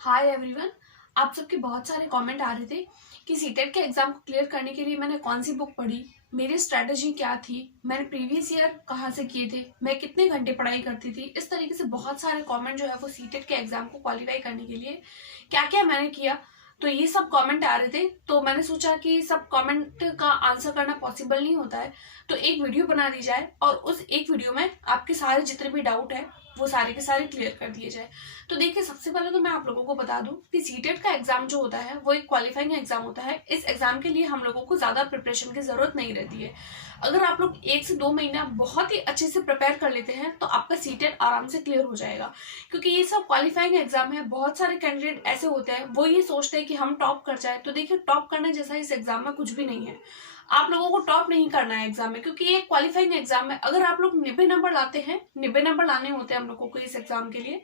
Hi everyone. आप सबके बहुत सारे कमेंट आ रहे थे कि सीटेट के एग्जाम को क्लियर करने के लिए मैंने कौन सी बुक पढ़ी, मेरी स्ट्रेटजी क्या थी, मैंने प्रीवियस ईयर कहाँ से किए थे, मैं कितने घंटे पढ़ाई करती थी। इस तरीके से बहुत सारे कमेंट जो है वो सीटेट के एग्जाम को क्वालिफाई करने के लिए क्या क्या मैंने किया, तो ये सब कमेंट आ रहे थे। तो मैंने सोचा कि सब कमेंट का आंसर करना पॉसिबल नहीं होता है, तो एक वीडियो बना दी जाए और उस एक वीडियो में आपके सारे जितने भी डाउट है वो सारे के सारे क्लियर कर दिए जाए। तो देखिए, सबसे पहले तो मैं आप लोगों को बता दूं कि सीटेट का एग्जाम जो होता है वो एक क्वालिफाइंग एग्जाम होता है। इस एग्जाम के लिए हम लोगों को ज्यादा प्रिपरेशन की जरूरत नहीं रहती है। अगर आप लोग 1 से 2 महीना बहुत ही अच्छे से प्रिपेयर कर लेते हैं तो आपका सीटेट आराम से क्लियर हो जाएगा, क्योंकि ये सब क्वालिफाइंग एग्जाम है। बहुत सारे कैंडिडेट ऐसे होते हैं वो ये सोचते हैं कि हम टॉप कर जाए, तो देखिए टॉप करने जैसा इस एग्जाम में कुछ भी नहीं है। आप लोगों को टॉप नहीं करना है एग्जाम में, क्योंकि ये क्वालिफाइंग एग्जाम है। अगर आप लोग 90 नंबर लाते हैं, 90 नंबर लाने होते हैं हम लोगों को इस एग्जाम के लिए,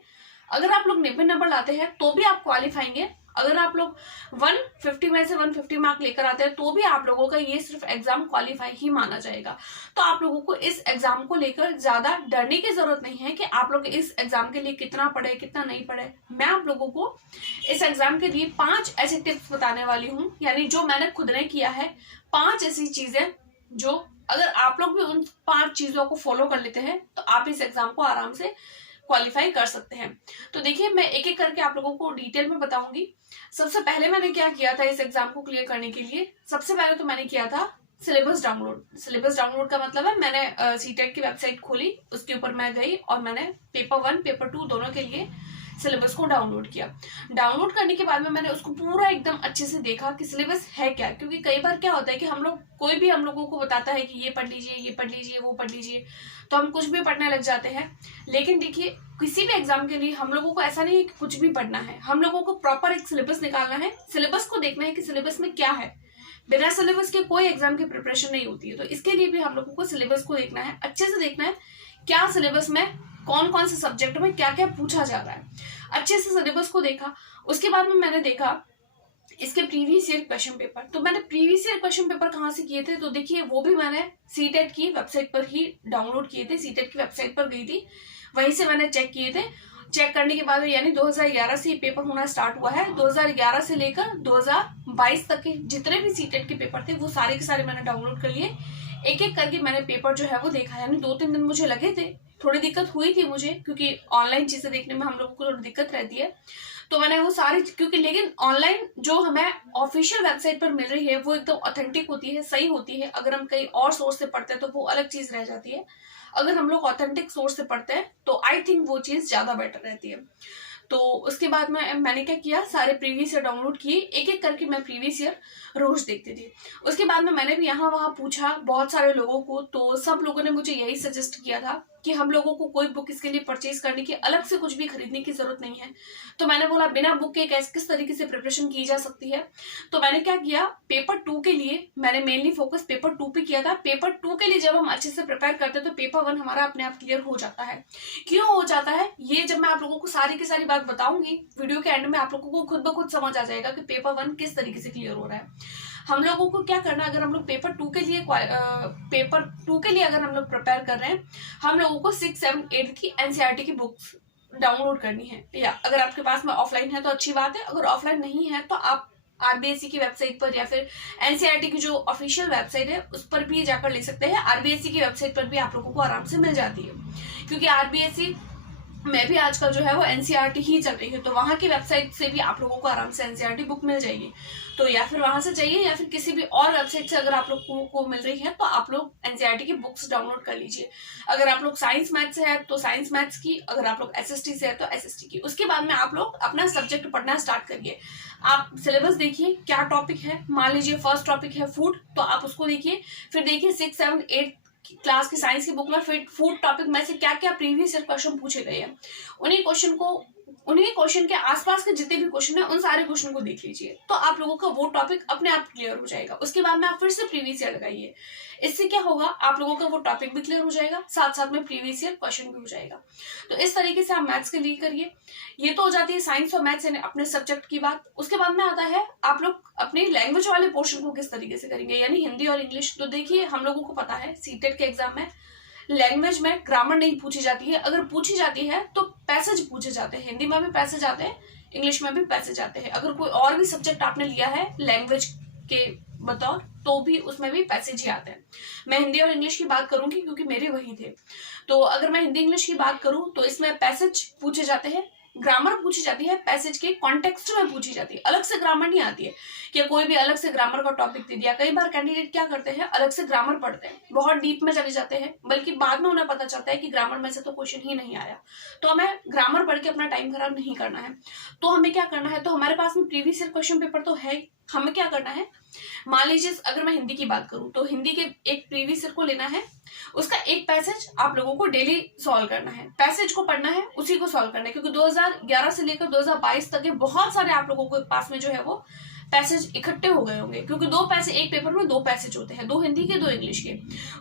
अगर आप लोग 90 नंबर लाते हैं तो भी आप क्वालिफाइंग है। अगर आप लोग 150 में से 150 मार्क लेकर आते हैं तो भी आप लोगों का ये सिर्फ एग्जाम क्वालिफाई ही माना जाएगा। तो आप लोगों को इस एग्जाम को लेकर ज्यादा डरने की जरूरत नहीं है कि आप लोग इस एग्जाम के लिए कितना पढ़े कितना नहीं पढ़े। मैं आप लोगों को इस एग्जाम के लिए 5 ऐसे टिप्स बताने वाली हूँ, यानी जो मैंने खुद ने किया है। 5 ऐसी चीजें जो अगर आप लोग भी उन 5 चीजों को फॉलो कर लेते हैं तो आप इस एग्जाम को आराम से क्वालिफाई कर सकते हैं। तो देखिए, मैं एक एक करके आप लोगों को डिटेल में बताऊंगी। सबसे पहले मैंने क्या किया था इस एग्जाम को क्लियर करने के लिए। सबसे पहले तो मैंने किया था सिलेबस डाउनलोड। सिलेबस डाउनलोड का मतलब है मैंने सीटेट की वेबसाइट खोली, उसके ऊपर मैं गई और मैंने पेपर 1 पेपर 2 दोनों के लिए सिलेबस को डाउनलोड किया। डाउनलोड करने के बाद में मैंने उसको पूरा एकदम अच्छे से देखा कि सिलेबस है क्या, क्योंकि कई बार क्या होता है कि हम लोग कोई भी हम लोगों को बताता है कि ये पढ़ लीजिए ये पढ़ लीजिए वो पढ़ लीजिए, तो हम कुछ भी पढ़ने लग जाते हैं। लेकिन देखिए, किसी भी एग्जाम के लिए हम लोगों को ऐसा नहीं है कि कुछ भी पढ़ना है। हम लोगों को प्रॉपर एक सिलेबस निकालना है, सिलेबस को देखना है कि सिलेबस में क्या है। बिना सिलेबस के कोई एग्जाम की प्रिपरेशन नहीं होती है। तो इसके लिए भी हम लोगों को सिलेबस को देखना है, अच्छे से देखना है क्या सिलेबस में कौन कौन से सब्जेक्ट में क्या क्या पूछा जा रहा है। अच्छे से सिलेबस को देखा। उसके बाद में मैंने देखा इसके प्रीवियस ईयर क्वेश्चन पेपर। तो मैंने प्रीवियस ईयर क्वेश्चन पेपर कहाँ से किए थे, तो देखिए वो भी मैंने सीटेट की वेबसाइट पर ही डाउनलोड किए थे। सीटेट की वेबसाइट पर गई थी, वहीं से मैंने चेक किए थे। चेक करने के बाद यानी 2011 से ये पेपर होना स्टार्ट हुआ है। 2011 से लेकर 2022 तक के जितने भी सीटेट के पेपर थे वो सारे के सारे मैंने डाउनलोड कर लिए। एक एक करके मैंने पेपर जो है वो देखा, यानी 2-3 दिन मुझे लगे थे। थोड़ी दिक्कत हुई थी मुझे, क्योंकि ऑनलाइन चीजें देखने में हम लोगों को थोड़ी दिक्कत रहती है। तो मैंने वो सारी, क्योंकि लेकिन ऑनलाइन जो हमें ऑफिशियल वेबसाइट पर मिल रही है वो एकदम ऑथेंटिक होती है, सही होती है। अगर हम कहीं और सोर्स से पढ़ते हैं तो वो अलग चीज रह जाती है। अगर हम लोग ऑथेंटिक सोर्स से पढ़ते हैं तो आई थिंक वो चीज ज्यादा बेटर रहती है। तो उसके बाद में मैंने क्या किया, सारे प्रीवियस ईयर डाउनलोड किए, एक एक करके मैं प्रीवियस ईयर रोज देखती थी। उसके बाद में मैंने भी यहाँ वहां पूछा बहुत सारे लोगों को, तो सब लोगों ने मुझे यही सजेस्ट किया था कि हम लोगों को कोई बुक इसके लिए परचेज करने की, अलग से कुछ भी खरीदने की जरूरत नहीं है। तो मैंने बोला बिना बुक के किस तरीके से प्रिपरेशन की जा सकती है। तो मैंने क्या किया, पेपर 2 के लिए मैंने मेनली फोकस पेपर 2 पे किया था। पेपर 2 के लिए जब हम अच्छे से प्रिपेयर करते हैं तो पेपर 1 हमारा अपने आप क्लियर हो जाता है। क्यों हो जाता है ये जब मैं आप लोगों को सारी की सारी बात बताऊंगी वीडियो के एंड में, आप लोगों को खुद ब खुद समझ आ जाएगा कि पेपर 1 किस तरीके से क्लियर हो रहा है। हम लोगों को क्या करना है, अगर हम लोग पेपर 2 के लिए अगर हम लोग प्रिपेयर कर रहे हैं, हम लोगों को 6, 7, 8 की एनसीईआरटी की बुक्स डाउनलोड करनी है। या अगर आपके पास में ऑफलाइन है तो अच्छी बात है, अगर ऑफलाइन नहीं है तो आप आरबीएससी की वेबसाइट पर या फिर एनसीईआरटी की जो ऑफिशियल वेबसाइट है उस पर भी जाकर ले सकते हैं। आरबीएससी की वेबसाइट पर भी आप लोगों को आराम से मिल जाती है, क्योंकि आरबीएससी में भी आजकल जो है वो एनसीईआरटी ही चल रही है। तो वहां की वेबसाइट से भी आप लोगों को आराम से एनसीईआरटी बुक मिल जाएगी। तो या फिर वहां से चाहिए या फिर किसी भी और वेबसाइट से अगर आप लोगों को मिल रही है तो आप लोग एनसीईआरटी की बुक्स डाउनलोड कर लीजिए। अगर आप लोग साइंस मैथ्स से है तो साइंस मैथ्स की, अगर आप लोग एसएसटी से है तो एसएसटी की। उसके बाद में आप लोग अपना सब्जेक्ट पढ़ना स्टार्ट करिए। आप सिलेबस देखिए क्या टॉपिक है। मान लीजिए फर्स्ट टॉपिक है फूड, तो आप उसको देखिए। फिर देखिए 6, 7, 8 क्लास की साइंस की बुक में फिर फूड टॉपिक में से क्या क्या प्रीवियस ईयर क्वेश्चन पूछे गए हैं, उन्हीं क्वेश्चन के आसपास के जितने भी क्वेश्चन है उन सारे क्वेश्चन को देख लीजिए। तो आप लोगों का वो टॉपिक अपने आप क्लियर हो जाएगा। उसके बाद में आप फिर से प्रीवियस ईयर लगाइए। इससे क्या होगा, आप लोगों का वो टॉपिक भी क्लियर हो जाएगा, साथ साथ में प्रीवियस ईयर क्वेश्चन भी हो जाएगा। तो इस तरीके से आप मैथ्स के लिए करिए। ये तो हो जाती है साइंस और मैथ्स यानी अपने सब्जेक्ट की बात। उसके बाद में आता है आप लोग अपने लैंग्वेज वाले पोर्शन को किस तरीके से करेंगे, यानी हिंदी और इंग्लिश। तो देखिए, हम लोगों को पता है सीटेट के एग्जाम में लैंग्वेज में ग्रामर नहीं पूछी जाती है। अगर पूछी जाती है तो पैसेज पूछे जाते हैं, हिंदी में भी पैसेज आते हैं, इंग्लिश में भी पैसेज आते हैं। अगर कोई और भी सब्जेक्ट आपने लिया है लैंग्वेज के बतौर तो भी उसमें भी पैसेज ही आते हैं। मैं हिंदी और इंग्लिश की बात करूंगी क्योंकि मेरे वही थे। तो अगर मैं हिंदी इंग्लिश की बात करूं तो इसमें पैसेज पूछे जाते हैं, ग्रामर पूछी जाती है, पैसेज के कॉन्टेक्स्ट में पूछी जाती है, अलग से ग्रामर नहीं आती है कि कोई भी अलग से ग्रामर का टॉपिक दे दिया। कई बार कैंडिडेट क्या करते हैं, अलग से ग्रामर पढ़ते हैं, बहुत डीप में चले जाते हैं, बल्कि बाद में उन्हें पता चलता है कि ग्रामर में से तो क्वेश्चन ही नहीं आया। तो हमें ग्रामर पढ़ के अपना टाइम खराब नहीं करना है। तो हमें क्या करना है, तो हमारे पास में प्रीवियस ईयर क्वेश्चन पेपर तो है, हमें क्या करना है, मान लीजिए अगर मैं हिंदी की बात करूं तो हिंदी के एक प्रीवियस ईयर को लेना है, उसका एक पैसेज आप लोगों को डेली सॉल्व करना है, पैसेज को पढ़ना है, उसी को सॉल्व करना है, क्योंकि 2011 से लेकर 2022 तक के बहुत सारे आप लोगों के पास में जो है वो पैसेज इकट्ठे हो गए होंगे, क्योंकि एक पेपर में 2 पैसेज होते हैं, 2 हिंदी के 2 इंग्लिश के।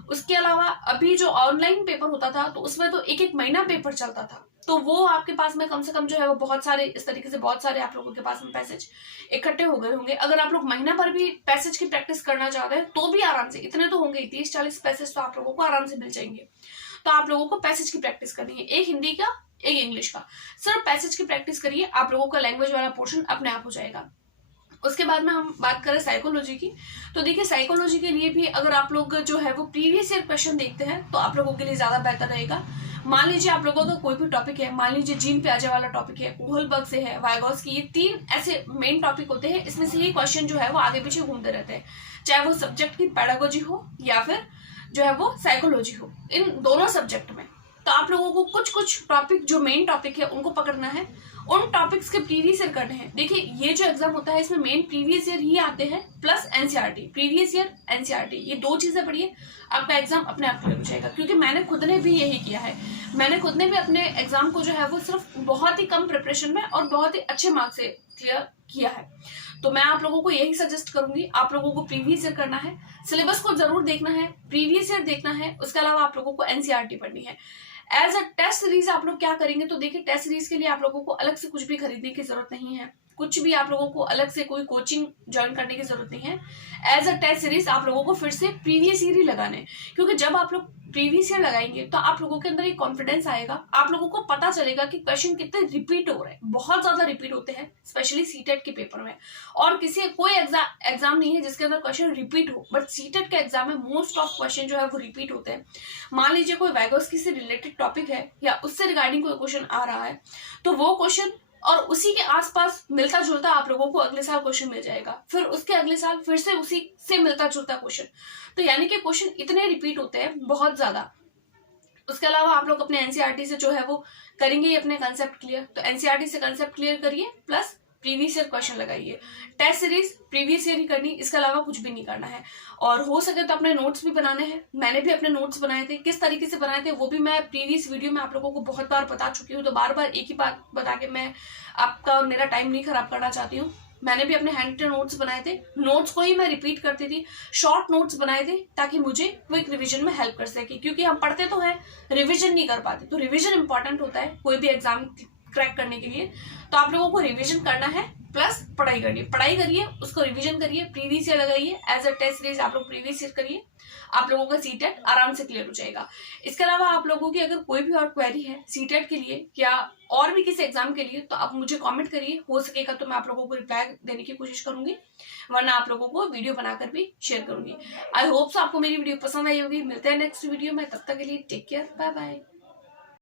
उसके अलावा अभी जो ऑनलाइन पेपर होता था तो उसमें तो एक महीना पेपर चलता था, तो वो आपके पास में कम से कम जो है वो बहुत सारे, इस तरीके से बहुत सारे आप लोगों के पास में पैसेज इकट्ठे हो गए होंगे। अगर आप लोग महीना भर भी पैसेज की प्रैक्टिस करना चाहते हैं तो भी आराम से, इतने तो होंगे 30-40 पैसेज तो आप लोगों को आराम से मिल जाएंगे। तो आप लोगों को पैसेज की प्रैक्टिस करनी है, एक हिंदी का एक इंग्लिश का, सिर्फ पैसेज की प्रैक्टिस करिए, आप लोगों का लैंग्वेज वाला पोर्शन अपने आप हो जाएगा। उसके बाद में हम बात करें साइकोलॉजी की, तो देखिए साइकोलॉजी के लिए भी अगर आप लोग जो है वो प्रीवियस ईयर क्वेश्चन देखते हैं तो आप लोगों के लिए ज्यादा बेहतर रहेगा। मान लीजिए आप लोगों का कोई भी टॉपिक है, मान लीजिए जीन पियाजे वाला टॉपिक है, कोहलबर्ग से है, वाइगॉस्की, ये 3 ऐसे मेन टॉपिक होते हैं, इसमें से ही क्वेश्चन जो है वो आगे पीछे घूमते रहते हैं, चाहे वो सब्जेक्ट की पेडागोजी हो या फिर जो है वो साइकोलॉजी हो, इन दोनों सब्जेक्ट में। तो आप लोगों को कुछ कुछ टॉपिक जो मेन टॉपिक है उनको पकड़ना है, उन टॉपिक्स के प्रीवियस ईयर करने हैं। देखिए ये जो एग्जाम होता है इसमें मेन प्रीवियस ईयर ही आते हैं plus NCERT, previous year NCERT, ये 2 चीजें पढ़िए, आपका एग्जाम अपने आप क्लियर हो जाएगा। क्योंकि मैंने खुद ने भी यही किया है, मैंने खुद ने भी अपने एग्जाम को जो है वो सिर्फ बहुत ही कम प्रिपरेशन में और बहुत ही अच्छे मार्क्स से क्लियर किया है। तो मैं आप लोगों को यही सजेस्ट करूंगी, आप लोगों को प्रीवियस ईयर करना है, सिलेबस को जरूर देखना है, प्रीवियस ईयर देखना है, उसके अलावा आप लोगों को एनसीईआरटी पढ़नी है। एज अ टेस्ट सीरीज आप लोग क्या करेंगे, तो देखिए टेस्ट सीरीज के लिए आप लोगों को अलग से कुछ भी खरीदने की जरूरत नहीं है, कुछ भी आप लोगों को अलग से कोई कोचिंग ज्वाइन करने की जरूरत नहीं है। एज अ टेस्ट सीरीज आप लोगों को फिर से प्रीवियस ईयर ही लगाने, क्योंकि जब आप लोग प्रीवियस ईयर लगाएंगे तो आप लोगों के अंदर एक कॉन्फिडेंस आएगा, आप लोगों को पता चलेगा कि क्वेश्चन कितने रिपीट हो रहे हैं, बहुत ज्यादा रिपीट होते हैं स्पेशली सीटेट के पेपर में। और कोई एग्जाम नहीं है जिसके अंदर क्वेश्चन रिपीट हो, बट सीटेट के एग्जाम में मोस्ट ऑफ क्वेश्चन जो है वो रिपीट होते हैं। मान लीजिए कोई वाइगॉस्की से रिलेटेड टॉपिक है या उससे रिगार्डिंग कोई क्वेश्चन आ रहा है, तो वो क्वेश्चन और उसी के आसपास मिलता जुलता आप लोगों को अगले साल क्वेश्चन मिल जाएगा, फिर उसके अगले साल फिर से उसी से मिलता जुलता क्वेश्चन, तो यानी कि क्वेश्चन इतने रिपीट होते हैं बहुत ज्यादा। उसके अलावा आप लोग अपने एनसीईआरटी से जो है वो करेंगे ही अपने कंसेप्ट क्लियर, तो एनसीईआरटी से कंसेप्ट क्लियर करिए प्लस प्रीवियस ईयर क्वेश्चन लगाइए। टेस्ट सीरीज प्रीवियस ईयर ही करनी, इसके अलावा कुछ भी नहीं करना है। और हो सके तो अपने नोट्स भी बनाने हैं, मैंने भी अपने नोट्स बनाए थे, किस तरीके से बनाए थे वो भी मैं प्रीवियस वीडियो में आप लोगों को बहुत बार बता चुकी हूँ, तो बार बार एक ही बात बता के मैं आपका मेरा टाइम नहीं खराब करना चाहती हूँ। मैंने भी अपने हैंड रिटन नोट्स बनाए थे, नोट्स को ही मैं रिपीट करती थी, शॉर्ट नोट्स बनाए थे ताकि मुझे क्विक रिवीजन में हेल्प कर सके, क्योंकि हम पढ़ते तो है रिवीजन नहीं कर पाते, तो रिवीजन इंपॉर्टेंट होता है कोई भी एग्जाम क्रैक करने के लिए। तो आप लोगों को रिवीजन करना है प्लस पढ़ाई करिए, उसको रिवीजन करिए, प्रीवियस ईयर लगाइए, एज अ टेस्ट सीरीज आप लोग प्रीवियस ईयर करिए, आप लोगों का सीटेट आराम से क्लियर हो जाएगा। इसके अलावा आप लोगों की अगर कोई भी और क्वेरी है सीटेट के लिए या और भी किसी एग्जाम के लिए, तो आप मुझे कमेंट करिए, हो सकेगा तो मैं आप लोगों को रिप्लाई देने की कोशिश करूंगी, वरना आप लोगों को वीडियो बनाकर भी शेयर करूंगी। आई होप सो आपको मेरी वीडियो पसंद आई होगी। मिलते हैं नेक्स्ट वीडियो में, तब तक के लिए टेक केयर, बाय बाय।